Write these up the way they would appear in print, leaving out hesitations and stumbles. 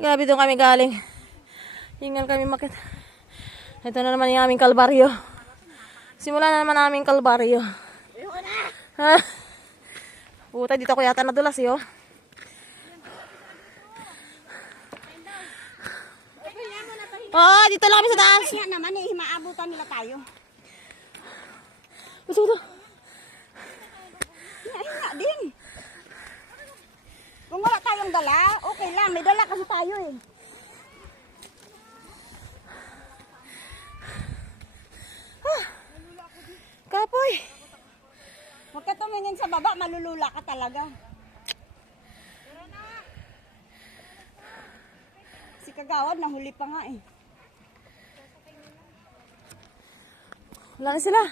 Grabe doon kami galing. Hingal kami makit. Ito na naman yung aming kalbaryo. Simula na naman aming kalbaryo. Ha? Puta, dito ako yata nadulas eh, oh. Oo, dito lang kami sa taas. Kaya naman eh, maabutan nila tayo. Ito. Hinga din. Kung wala tayong dala, okay lang. May dala kasi tayo eh. Kapoy. Huwag ka tumingin sa baba, malulula ka talaga. Si Kagawad, nahuli pa nga eh. Wala na sila.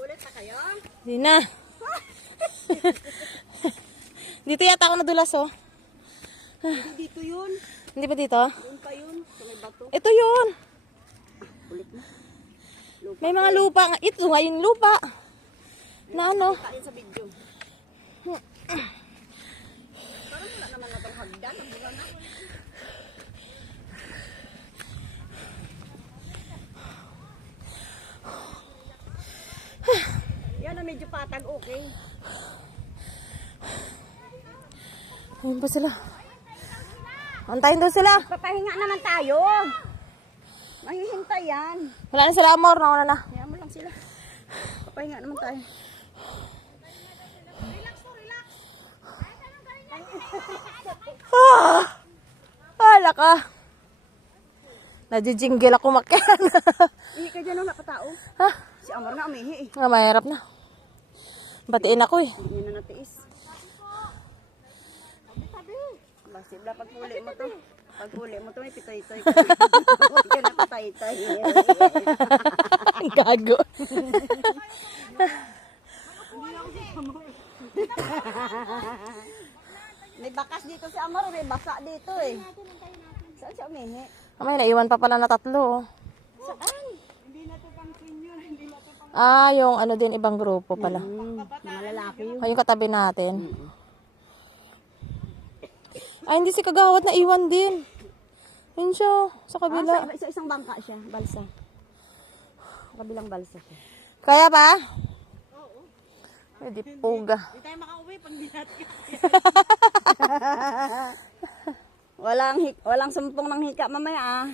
Ulit na kayo? Hindi na. Dito yata ako nadulas, oh. Hindi dito yun. Hindi ba dito? Doon pa yun. Sa may bato. Ito yun. Ulit na. May mga lupa nga. Ito nga yung lupa. Na ano? Tayo sa video. Parang wala naman natang hagdan. Nabuga na. Yan na medyo patag, okay. Ayun pa sila. Antayin daw sila. Papahinga naman tayo. Mahihintay yan. Wala na sila, amor. Nauna na. Kaya mo lang sila. Papahinga naman tayo. Hala ka. Nadjijinggil ako makyan. Ihi ka dyan, wala ka tao. Ha? Si Amor na umihi eh. Mahirap na. Batiin ako eh. Hindi na natiis. Basibla, pagpuli mo to. Pagpuli mo to, may pitay-tay ka. Huwag ka na patay-tay. Gago. May bakas dito si Amor, may basa dito eh. Saan siya umihi? May naiwan pa pala na 3. Oh. Saan? Hindi na to pang senior, hindi na to pang... Ah, yung ano din, ibang grupo pala. Mga lalaki yun. Ay, yung katabi natin. Ay, hindi si Kagawad na iwan din. Yun siya, sa kabila. Sa isang bangka siya, balsa. Kabilang balsa siya. Kaya ba? Oo. Hindi puga. Hindi tayo makauwi pag di natin. Walang sumpong ng hika mamaya ah.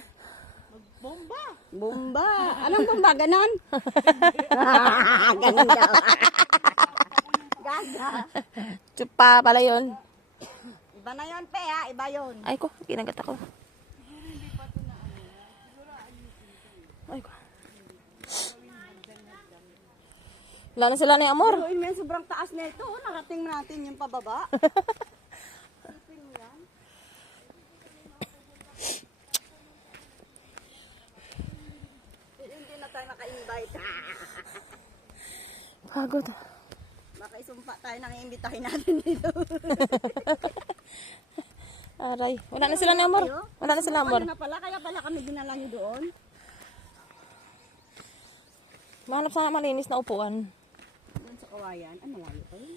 Bomba. Bomba. Anong bomba? Ganon? Ganon daw. Gaga. Tsupa pala yun. Iba na yun, pe ha. Iba yun. Ay ko, kinagat ako. Ay ko. Wala na sila ni Amor. Pero may sobrang taas na ito. Oh. Narating natin yung pababa. Hindi na tayo maka-invite. Pagod. Baka isumpa tayo nang iimbitahin natin dito. Aray. Wala na sila ni Amor. Wala na sila Amor. Kaya pala kami dinala nyo doon. Mahanap sana malinis na upuan. Doon sa kawayan. Ah, malayo pa yun.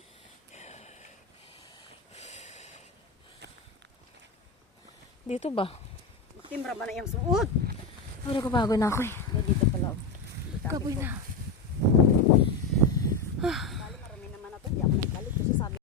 Dito ba? Timra ba na yung suot? Ay, nagpapagod na ako eh. Dito pala. Kapoy na.